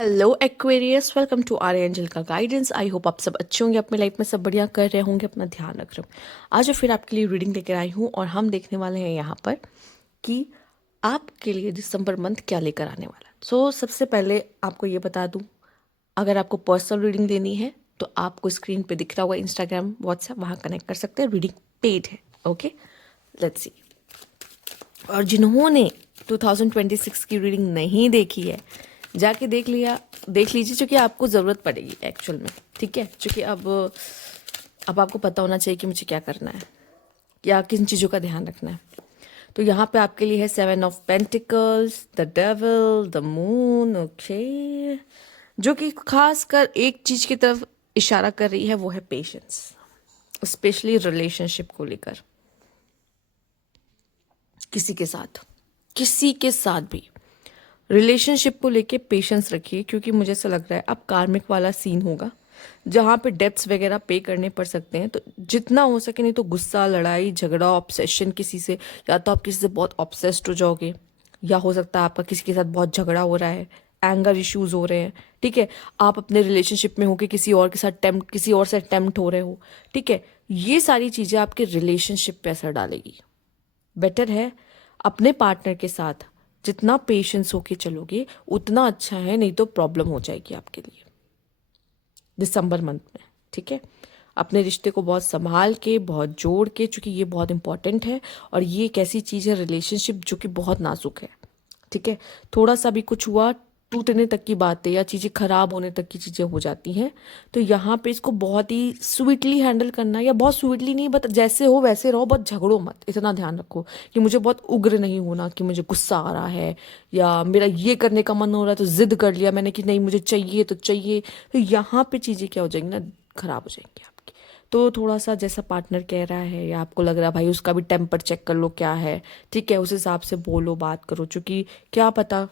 Hello Aquarius, welcome to our angel का guidance. I hope आप सब अच्छे होंगे, अपनी लाइफ में सब बढ़िया कर रहे होंगे, अपना ध्यान रख रहे हो। आज मैं फिर आपके लिए रीडिंग लेकर आई हूँ और हम देखने वाले हैं यहाँ पर कि आपके लिए दिसंबर मंथ क्या लेकर आने वाला है। सबसे पहले आपको ये बता दूँ, अगर आपको पर्सनल रीडिंग लेनी है तो आपको स्क्रीन पे दिख रहा होगा इंस्टाग्राम, व्हाट्सएप, वहाँ कनेक्ट कर सकते हैं। रीडिंग पेड है। Okay, let's see. और जिन्होंने 2026 की रीडिंग नहीं देखी है, जाके देख लीजिए, क्योंकि आपको ज़रूरत पड़ेगी एक्चुअल में। ठीक है, क्योंकि अब आपको पता होना चाहिए कि मुझे क्या करना है या किन चीज़ों का ध्यान रखना है। तो यहाँ पे आपके लिए है 7 of pentacles, the devil, the moon. Okay, जो कि खास कर एक चीज़ की तरफ इशारा कर रही है, वो है पेशेंस, स्पेशली रिलेशनशिप को लेकर। किसी के साथ भी रिलेशनशिप को लेके पेशेंस रखिए, क्योंकि मुझे ऐसा लग रहा है अब कार्मिक वाला सीन होगा जहाँ पे डेब्ट्स वगैरह पे करने पड़ सकते हैं। तो जितना हो सके, नहीं तो गुस्सा, लड़ाई झगड़ा, ऑब्सेशन किसी से, या तो आप किसी से बहुत ऑब्सेस्ड हो जाओगे, या हो सकता है आपका किसी के साथ बहुत झगड़ा हो रहा है, एंगर इश्यूज हो रहे हैं। ठीक है, आप अपने रिलेशनशिप में हो कि किसी और के साथ किसी और से अटेम्प्ट हो रहे हो। ठीक है, ये सारी चीज़ें आपके रिलेशनशिप पे असर डालेगी। बेटर है अपने पार्टनर के साथ जितना पेशेंस होके चलोगे उतना अच्छा है, नहीं तो प्रॉब्लम हो जाएगी आपके लिए दिसंबर मंथ में। ठीक है, अपने रिश्ते को बहुत संभाल के, बहुत जोड़ के, क्योंकि ये बहुत इंपॉर्टेंट है और ये एक ऐसी चीज़ है रिलेशनशिप जो कि बहुत नाजुक है। ठीक है, थोड़ा सा भी कुछ हुआ, टूटने तक की बातें या चीज़ें खराब होने तक की चीज़ें हो जाती हैं। तो यहाँ पे इसको बहुत ही स्वीटली हैंडल करना, या बहुत स्वीटली नहीं, बट जैसे हो वैसे रहो, बहुत झगड़ो मत। इतना ध्यान रखो कि मुझे बहुत उग्र नहीं होना, कि मुझे गुस्सा आ रहा है या मेरा ये करने का मन हो रहा है तो जिद कर लिया मैंने कि नहीं मुझे चाहिए तो चाहिए। तो यहाँ पे चीज़ें क्या हो जाएंगी ना, खराब हो जाएंगी आपकी। तो थोड़ा सा जैसा पार्टनर कह रहा है या आपको लग रहा है भाई उसका भी टेम्पर चेक कर लो क्या है। ठीक है, उस हिसाब से बोलो, बात करो, क्योंकि क्या पता।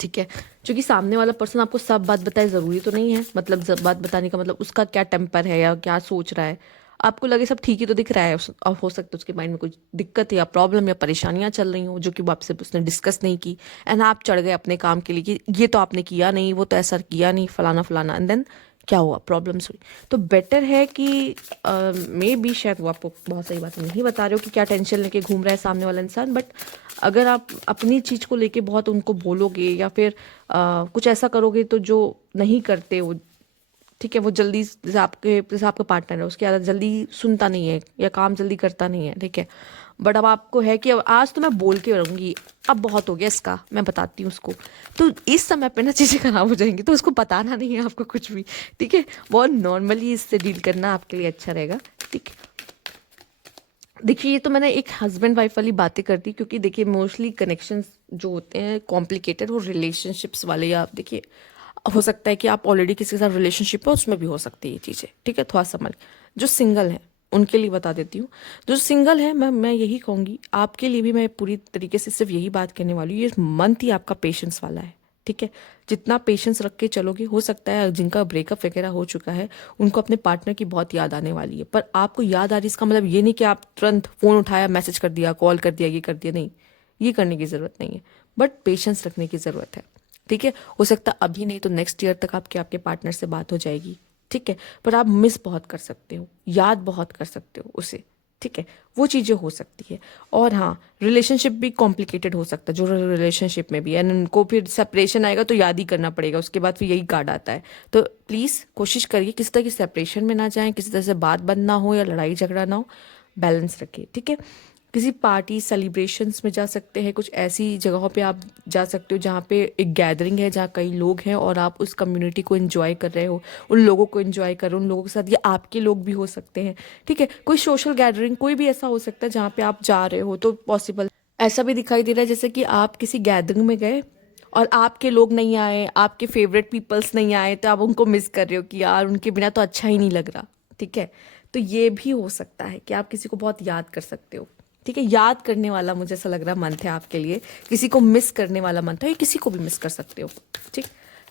ठीक है, क्योंकि सामने वाला पर्सन आपको सब बात बताए ज़रूरी तो नहीं है। मतलब सब बात बताने का मतलब उसका क्या टेम्पर है या क्या सोच रहा है, आपको लगे सब ठीक ही तो दिख रहा है, और हो सकता है उसके माइंड में कुछ दिक्कत या प्रॉब्लम या परेशानियां चल रही हो जो कि वो आपसे उसने डिस्कस नहीं की। एंड आप चढ़ गए अपने काम के लिए कि ये तो आपने किया नहीं, वो तो ऐसा किया नहीं, फलाना फलाना, एंड देन क्या हुआ, प्रॉब्लम्स हुई। तो बेटर है कि मे बी शायद वो आपको बहुत सही बात नहीं बता रहे हो कि क्या टेंशन लेके घूम रहा है सामने वाला इंसान, बट अगर आप अपनी चीज़ को लेके बहुत उनको बोलोगे या फिर कुछ ऐसा करोगे तो जो नहीं करते वो। ठीक है, वो जल्दी, जैसे आपका पार्टनर है उसकी आदत जल्दी सुनता नहीं है या काम जल्दी करता नहीं है। ठीक है, बट अब आपको है कि अब आज तो मैं बोल के रहूंगी, अब बहुत हो गया इसका, मैं बताती हूँ उसको। तो इस समय पे ना चीज़ें खराब हो जाएंगी, तो उसको बताना नहीं है आपको कुछ भी। ठीक है, बहुत नॉर्मली इससे डील करना आपके लिए अच्छा रहेगा। ठीक है, देखिए ये तो मैंने एक हस्बैंड वाइफ वाली बातें कर दी, क्योंकि देखिए मोस्टली कनेक्शंस जो होते हैं कॉम्प्लिकेटेड, वो रिलेशनशिप्स वाले, या आप देखिए हो सकता है कि आप ऑलरेडी किसी के साथ रिलेशनशिप है, उसमें भी हो सकती है ये चीज़ें। ठीक है, थोड़ा समझ। जो सिंगल हैं उनके लिए बता देती हूँ। जो सिंगल है, मैं यही कहूँगी आपके लिए भी, मैं पूरी तरीके से सिर्फ यही बात कहने वाली हूँ, ये मंथ ही आपका पेशेंस वाला है। ठीक है, जितना पेशेंस रख के चलोगे, हो सकता है जिनका ब्रेकअप वगैरह हो चुका है उनको अपने पार्टनर की बहुत याद आने वाली है। पर आपको याद आ रही, इसका मतलब ये नहीं कि आप तुरंत फ़ोन उठाया, मैसेज कर दिया, कॉल कर दिया, ये कर दिया, नहीं, ये करने की ज़रूरत नहीं है। बट पेशेंस रखने की ज़रूरत है। ठीक है, हो सकता है अभी नहीं तो नेक्स्ट ईयर तक आपके आपके पार्टनर से बात हो जाएगी। ठीक है, पर आप मिस बहुत कर सकते हो, याद बहुत कर सकते हो उसे। ठीक है, वो चीज़ें हो सकती है। और हाँ, रिलेशनशिप भी कॉम्प्लिकेटेड हो सकता है, जो रिलेशनशिप में भी, एंड उनको फिर सेपरेशन आएगा तो याद ही करना पड़ेगा, उसके बाद फिर यही कार्ड आता है। तो प्लीज़ कोशिश करिए किसी तरह की सेपरेशन में ना जाएं, किसी तरह से बात बंद ना हो या लड़ाई झगड़ा ना हो, बैलेंस रखिए। ठीक है, किसी पार्टी सेलिब्रेशंस में जा सकते हैं, कुछ ऐसी जगहों पे आप जा सकते हो जहाँ पे एक गैदरिंग है, जहाँ कई लोग हैं और आप उस कम्युनिटी को एंजॉय कर रहे हो, उन लोगों को एंजॉय कर रहे हो, उन लोगों के साथ, ये आपके लोग भी हो सकते हैं। ठीक है, कोई सोशल गैदरिंग कोई भी ऐसा हो सकता है जहाँ पे आप जा रहे हो, तो पॉसिबल ऐसा भी दिखाई दे रहा है जैसे कि आप किसी गैदरिंग में गए और आपके लोग नहीं आए, आपके फेवरेट पीपल्स नहीं आए, तो आप उनको मिस कर रहे हो कि यार उनके बिना तो अच्छा ही नहीं लग रहा। ठीक है, तो ये भी हो सकता है कि आप किसी को बहुत याद कर सकते हो। ठीक है, याद करने वाला मुझे ऐसा लग रहा मंथ है आपके लिए, किसी को मिस करने वाला मंथ है, या किसी को भी मिस कर सकते हो। ठीक,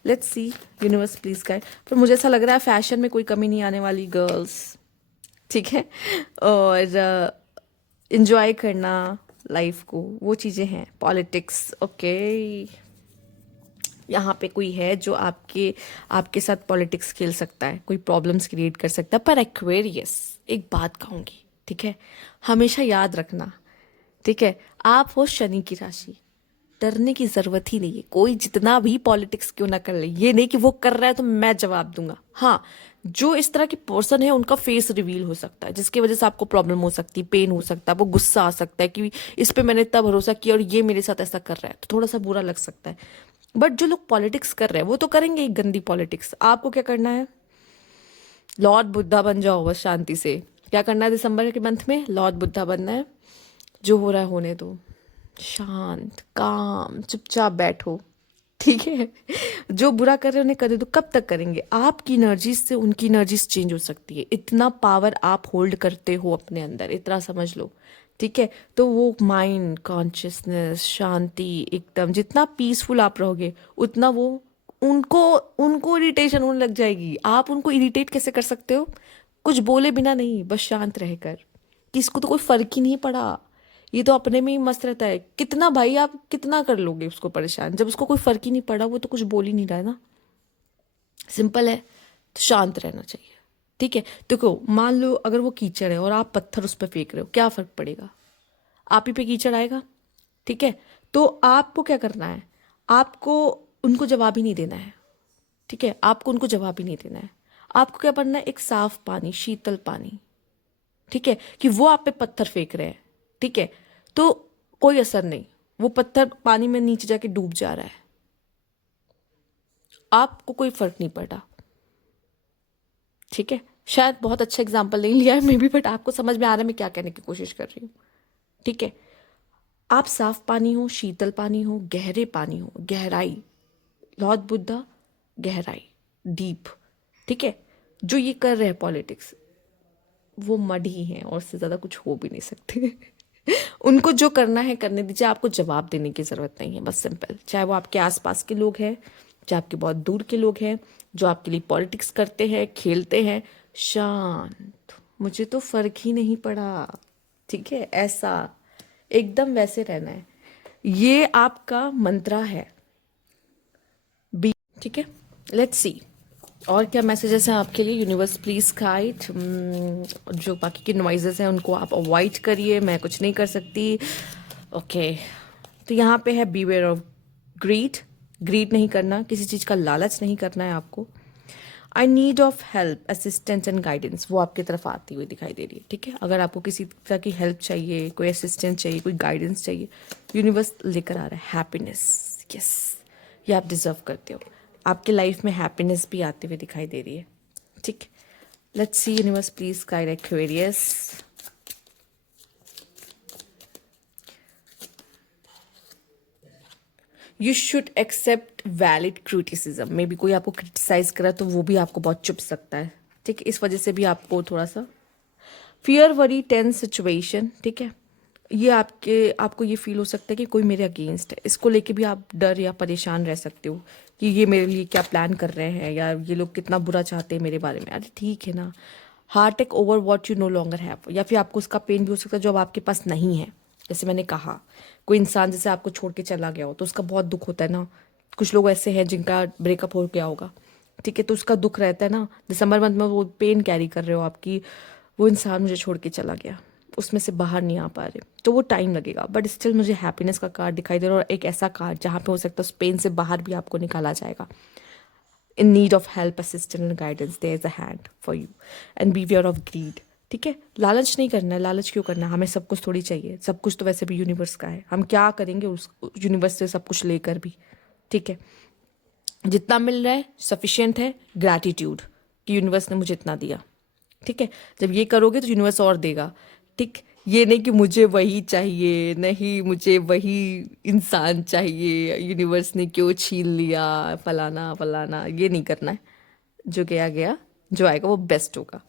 let's see, universe please guide. पर मुझे ऐसा लग रहा है फैशन में कोई कमी नहीं आने वाली, गर्ल्स। ठीक है, और इंजॉय करना लाइफ को, वो चीज़ें हैं। पॉलिटिक्स, ओके, यहाँ पे कोई है जो आपके आपके साथ पॉलिटिक्स खेल सकता है, कोई प्रॉब्लम्स क्रिएट कर सकता है। पर एक्वेरियस, एक बात कहूँगी, ठीक है, हमेशा याद रखना, ठीक है, आप हो शनि की राशि, डरने की जरूरत ही नहीं है। कोई जितना भी पॉलिटिक्स क्यों ना कर ले, ये नहीं कि वो कर रहा है तो मैं जवाब दूंगा। हाँ, जो इस तरह के पर्सन है उनका फेस रिवील हो सकता है, जिसकी वजह से आपको प्रॉब्लम हो सकती है, पेन हो सकता है, आपको गुस्सा आ सकता है कि इस पे मैंने इतना भरोसा किया और ये मेरे साथ ऐसा कर रहा है, तो थोड़ा सा बुरा लग सकता है। बट जो लोग पॉलिटिक्स कर रहे हैं वो तो करेंगे ही गंदी पॉलिटिक्स। आपको क्या करना है, लॉर्ड बुद्धा बन जाओ बस शांति से। क्या करना है दिसंबर के मंथ में, लॉर्ड बुद्धा बनना है। जो हो रहा है होने दो, शांत काम चुपचाप बैठो, ठीक है। जो बुरा कर रहे हैं उन्हें करने दो। कब तक करेंगे, आपकी एनर्जी से उनकी एनर्जीज चेंज हो सकती है, इतना पावर आप होल्ड करते हो अपने अंदर, इतना समझ लो, ठीक है। तो वो माइंड कॉन्शियसनेस शांति एकदम, जितना पीसफुल आप रहोगे उतना वो उनको उनको इरिटेशन होने लग जाएगी। आप उनको इरिटेट कैसे कर सकते हो, कुछ बोले बिना नहीं, बस शांत रहकर, कि इसको तो कोई फर्क ही नहीं पड़ा, ये तो अपने में ही मस्त रहता है। कितना भाई आप कितना कर लोगे उसको परेशान, जब उसको कोई फर्क ही नहीं पड़ा, वो तो कुछ बोल ही नहीं रहा है ना। सिंपल है, तो शांत रहना चाहिए, ठीक है। देखो मान लो अगर वो कीचड़ है और आप पत्थर उस पर फेंक रहे हो, क्या फर्क पड़ेगा, आप ही पे कीचड़ आएगा, ठीक है। तो आपको क्या करना है, आपको उनको जवाब ही नहीं देना है, ठीक है, आपको उनको जवाब ही नहीं देना है। आपको क्या करना है, एक साफ पानी, शीतल पानी, ठीक है, कि वो आप पे पत्थर फेंक रहे हैं, ठीक है, तो कोई असर नहीं, वो पत्थर पानी में नीचे जाके डूब जा रहा है, आपको कोई फर्क नहीं पड़ा, ठीक है। शायद बहुत अच्छा एग्जाम्पल नहीं लिया है मे बी, बट आपको समझ में आ रहा है मैं क्या कहने की कोशिश कर रही हूँ, ठीक है। आप साफ पानी हो, शीतल पानी हो, गहरे पानी हो, गहराई, लॉर्ड बुद्धा, गहराई, डीप, ठीक है। जो ये कर रहे हैं पॉलिटिक्स, वो मड ही हैं और उससे ज़्यादा कुछ हो भी नहीं सकते। उनको जो करना है करने दीजिए, आपको जवाब देने की ज़रूरत नहीं है, बस सिंपल। चाहे वो आपके आसपास के लोग हैं, चाहे आपके बहुत दूर के लोग हैं जो आपके लिए पॉलिटिक्स करते हैं, खेलते हैं, शांत, मुझे तो फर्क ही नहीं पड़ा, ठीक है, ऐसा एकदम वैसे रहना है। ये आपका मंत्रा है, बी, ठीक है। लेट्स सी और क्या मैसेजेस हैं आपके लिए। यूनिवर्स प्लीज गाइड, जो बाकी के नॉइजेस हैं उनको आप अवॉइड करिए, मैं कुछ नहीं कर सकती, ओके। तो यहाँ पे है बीवेयर ऑफ ग्रीड, ग्रीड नहीं करना, किसी चीज़ का लालच नहीं करना है आपको। I need of help, assistance and guidance, वो आपकी तरफ आती हुई दिखाई दे रही है, ठीक है। अगर आपको किसी तरह की हेल्प चाहिए, कोई असिस्टेंस चाहिए, कोई गाइडेंस चाहिए, यूनिवर्स लेकर आ रहा है हैप्पीनेस, यस, ये आप डिजर्व करते हो। आपके लाइफ में हैप्पीनेस भी आती हुई दिखाई दे रही है, ठीक। Let's see universe please guide Aquarius. You should accept valid criticism, maybe कोई आपको क्रिटिसाइज करा तो वो भी आपको बहुत चुभ सकता है, ठीक है। इस वजह से भी आपको थोड़ा सा फियर, वरी, टेंस सिचुएशन, ठीक है। ये आपको ये फील हो सकता है कि कोई मेरे अगेंस्ट है, इसको लेके भी आप डर या परेशान रह सकते हो कि ये मेरे लिए क्या प्लान कर रहे हैं, या ये लोग कितना बुरा चाहते हैं मेरे बारे में। अरे ठीक है ना, heart take over what you no longer have, या फिर आपको उसका पेन भी हो सकता है जो अब आपके पास नहीं है। जैसे मैंने कहा, कोई इंसान जैसे आपको छोड़ के चला गया हो तो उसका बहुत दुख होता है ना। कुछ लोग ऐसे हैं जिनका ब्रेकअप हो गया होगा, ठीक है, तो उसका दुख रहता है ना। दिसंबर मंथ में वो पेन कैरी कर रहे हो आपकी, वो इंसान मुझे छोड़ के चला गया, उसमें से बाहर नहीं आ पा रहे, तो वो टाइम लगेगा, बट स्टिल मुझे हैप्पीनेस का कार्ड दिखाई दे रहा है, और एक ऐसा कार्ड जहाँ पे हो सकता है उस पेन से बाहर भी आपको निकाला जाएगा। In need of help, assistance and guidance, there is a hand for you, and beware of greed, ठीक है। लालच नहीं करना है, लालच क्यों करना है, हमें सब कुछ थोड़ी चाहिए, सब कुछ तो वैसे भी यूनिवर्स का है, हम क्या करेंगे उस यूनिवर्स से सब कुछ लेकर भी, ठीक है। जितना मिल रहा है सफिशिएंट है, ग्रैटिट्यूड कि यूनिवर्स ने मुझे इतना दिया, ठीक है। जब ये करोगे तो यूनिवर्स और देगा, ठीक। ये नहीं कि मुझे वही चाहिए, नहीं मुझे वही इंसान चाहिए, यूनिवर्स ने क्यों छीन लिया, फलाना फलाना, ये नहीं करना है। जो गया गया, जो आएगा वो बेस्ट होगा,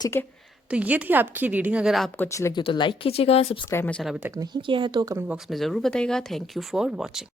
ठीक है। तो ये थी आपकी रीडिंग। अगर आपको अच्छी लगी हो तो लाइक कीजिएगा, सब्सक्राइब मेरा चैनल अभी तक नहीं किया है तो कमेंट बॉक्स में ज़रूर बताइएगा। Thank you for watching.